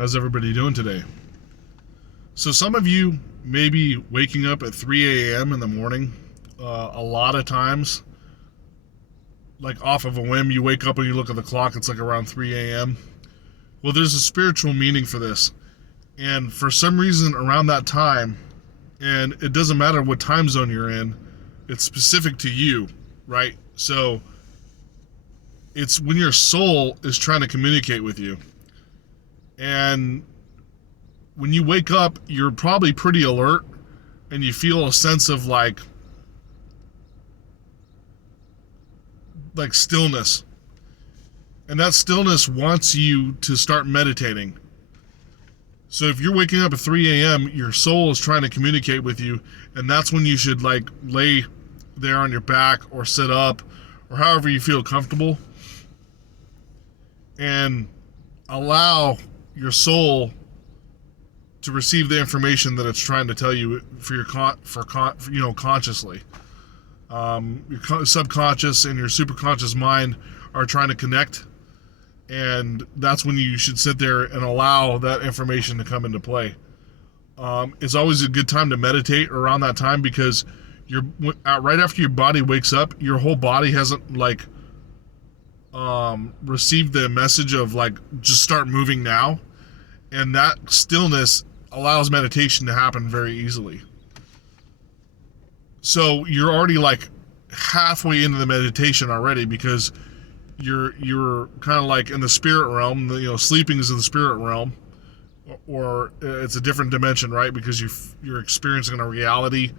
How's everybody doing today? So some of you may be waking up at 3 a.m. in the morning. A lot of times, like off of a whim, you wake up and you look at the clock, it's like around 3 a.m. Well, there's a spiritual meaning for this. And for some reason around that time, and it doesn't matter what time zone you're in, it's specific to you, right? So it's when your soul is trying to communicate with you. And when you wake up, you're probably pretty alert and you feel a sense of like stillness. And that stillness wants you to start meditating. So if you're waking up at 3 a.m., your soul is trying to communicate with you, and that's when you should like lay there on your back or sit up or however you feel comfortable and allow your soul to receive the information that it's trying to tell you for your consciously. Your subconscious and your superconscious mind are trying to connect, and that's when you should sit there and allow that information to come into play. It's always a good time to meditate around that time because you're right after your body wakes up, your whole body hasn't received the message of like just start moving now, and that stillness allows meditation to happen very easily. So you're already like halfway into the meditation already because you're kind of like in the spirit realm. Sleeping is in the spirit realm, or it's a different dimension, right? Because you're experiencing a reality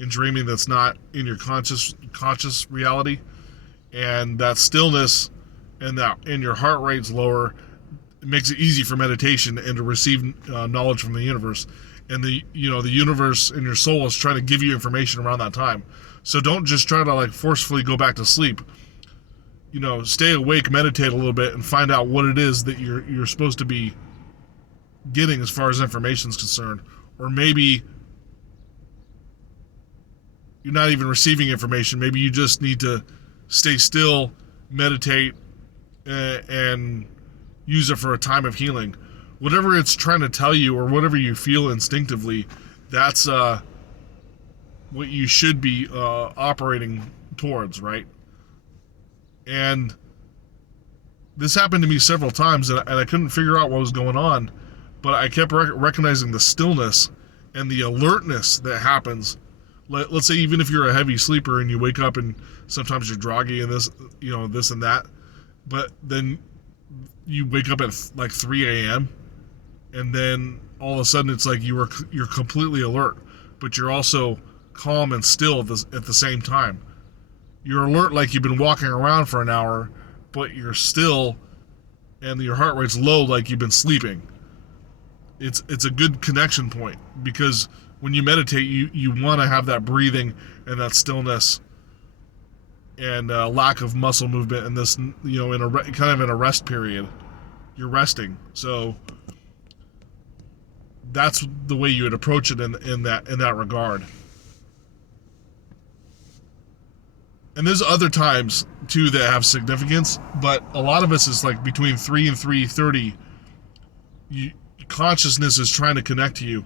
in dreaming that's not in your conscious reality, and that stillness and your heart rate's lower. It makes it easy for meditation and to receive knowledge from the universe. And the universe and your soul is trying to give you information around that time. So don't just try to like forcefully go back to sleep. Stay awake, meditate a little bit, and find out what it is that you're supposed to be getting as far as information is concerned. Or maybe you're not even receiving information. Maybe you just need to stay still, meditate, and use it for a time of healing. Whatever it's trying to tell you or whatever you feel instinctively, that's what you should be operating towards, right? And this happened to me several times, and I couldn't figure out what was going on, but I kept recognizing the stillness and the alertness that happens. Let's say even if you're a heavy sleeper and you wake up and sometimes you're groggy and this and that, but then you wake up at like 3 a.m. and then all of a sudden it's like you're completely alert, but you're also calm and still at the same time. You're alert like you've been walking around for an hour, but you're still, and your heart rate's low like you've been sleeping. It's a good connection point because when you meditate, you want to have that breathing and that stillness and lack of muscle movement, and this, in a rest period. You're resting. So that's the way you would approach it in that regard. And there's other times too that have significance, but a lot of us is like between 3 and 3:30. Consciousness is trying to connect to you.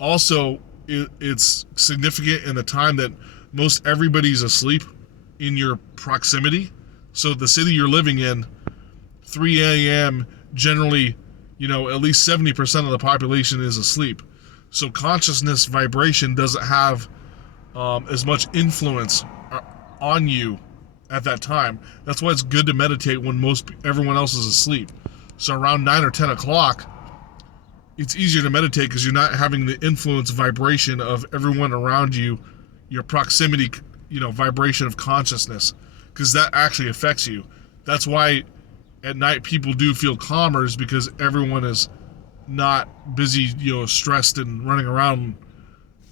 Also, it's significant in the time that most everybody's asleep in your proximity. So the city you're living in, 3 a.m. generally, at least 70% of the population is asleep. So consciousness vibration doesn't have as much influence on you at that time. That's why it's good to meditate when everyone else is asleep. So around 9 or 10 o'clock, it's easier to meditate because you're not having the influence vibration of everyone around you, your proximity, vibration of consciousness, because that actually affects you. That's why at night people do feel calmer, is because everyone is not busy, stressed and running around,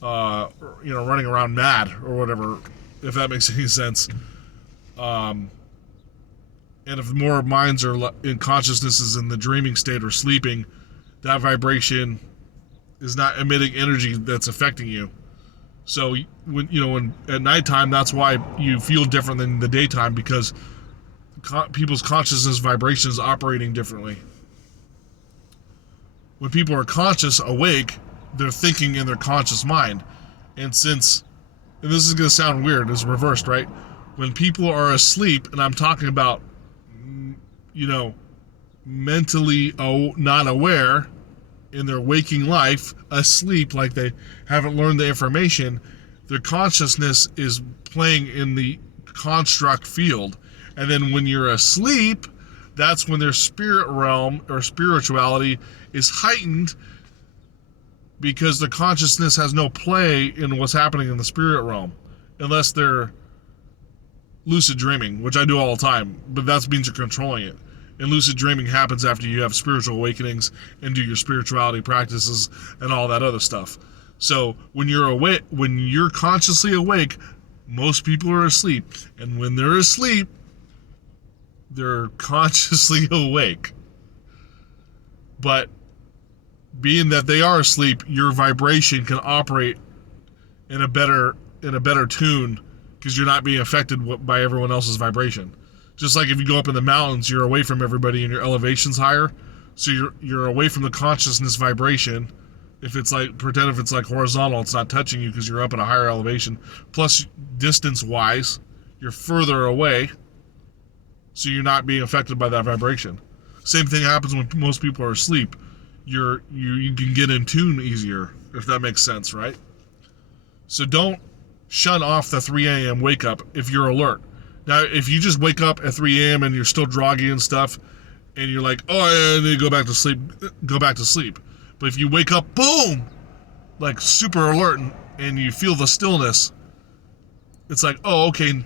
running around mad or whatever, if that makes any sense. And if more minds are in consciousness in the dreaming state or sleeping, that vibration is not emitting energy that's affecting you. So when at nighttime, that's why you feel different than the daytime, because people's consciousness vibration is operating differently. when people are conscious, awake, they're thinking in their conscious mind. And this is going to sound weird, it's reversed, right? When people are asleep, and I'm talking about, mentally not aware in their waking life, asleep, like they haven't learned the information, their consciousness is playing in the construct field. And then when you're asleep, that's when their spirit realm or spirituality is heightened, because the consciousness has no play in what's happening in the spirit realm, unless they're lucid dreaming, which I do all the time, but that means you're controlling it. And lucid dreaming happens after you have spiritual awakenings and do your spirituality practices and all that other stuff. So when you're awake, when you're consciously awake, most people are asleep. And when they're asleep, they're consciously awake. But being that they are asleep, your vibration can operate in a better tune, because you're not being affected by everyone else's vibration. Just like if you go up in the mountains, you're away from everybody and your elevation's higher, so you're away from the consciousness vibration. Pretend if it's like horizontal, it's not touching you because you're up at a higher elevation. Plus, distance-wise, you're further away, so you're not being affected by that vibration. Same thing happens when most people are asleep. You can get in tune easier, if that makes sense, right? So don't shut off the 3 a.m. wake up if you're alert. Now, if you just wake up at 3 a.m. and you're still groggy and stuff, and you're like, oh, I need to go back to sleep. But if you wake up, boom, like super alert, and you feel the stillness, it's like, oh, okay,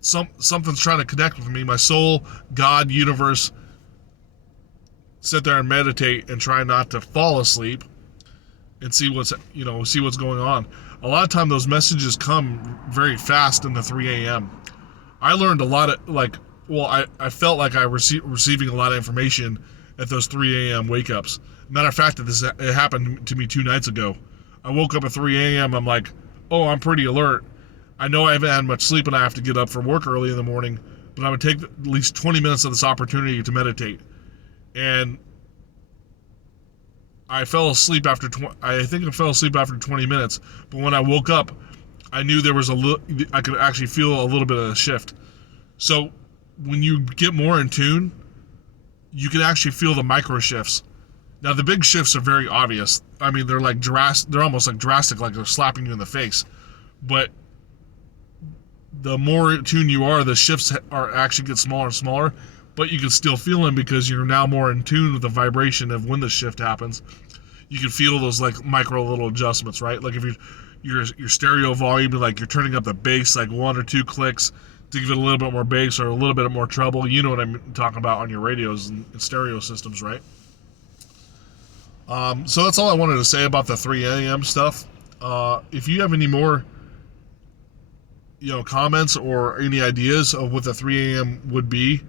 something's trying to connect with me. My soul, God, universe, sit there and meditate and try not to fall asleep and see what's going on. A lot of time those messages come very fast in the 3 a.m. I learned a lot of, I felt like I was receiving a lot of information at those 3 a.m. wake-ups. Matter of fact, it happened to me 2 nights ago. I woke up at 3 a.m. I'm like, oh, I'm pretty alert. I know I haven't had much sleep and I have to get up for work early in the morning, but I'm going to take at least 20 minutes of this opportunity to meditate. And I fell asleep after 20 minutes, but when I woke up, I knew there was I could actually feel a little bit of a shift. So when you get more in tune, you can actually feel the micro shifts. Now the big shifts are very obvious. I mean, they're almost like drastic, like they're slapping you in the face. But the more in tune you are, the shifts actually get smaller and smaller, but you can still feel them because you're now more in tune with the vibration of when the shift happens. You can feel those like micro little adjustments, right? Like if your stereo volume, like you're turning up the bass like 1 or 2 clicks to give it a little bit more bass or a little bit more treble. You know what I'm talking about on your radios and stereo systems, right? So that's all I wanted to say about the 3 a.m. stuff. If you have any more comments or any ideas of what the 3 a.m. would be,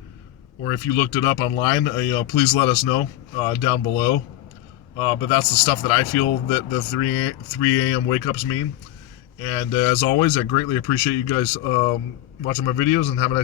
or if you looked it up online, please let us know down below. But that's the stuff that I feel that the 3 a.m. wake-ups mean. And as always, I greatly appreciate you guys watching my videos, and have a nice day.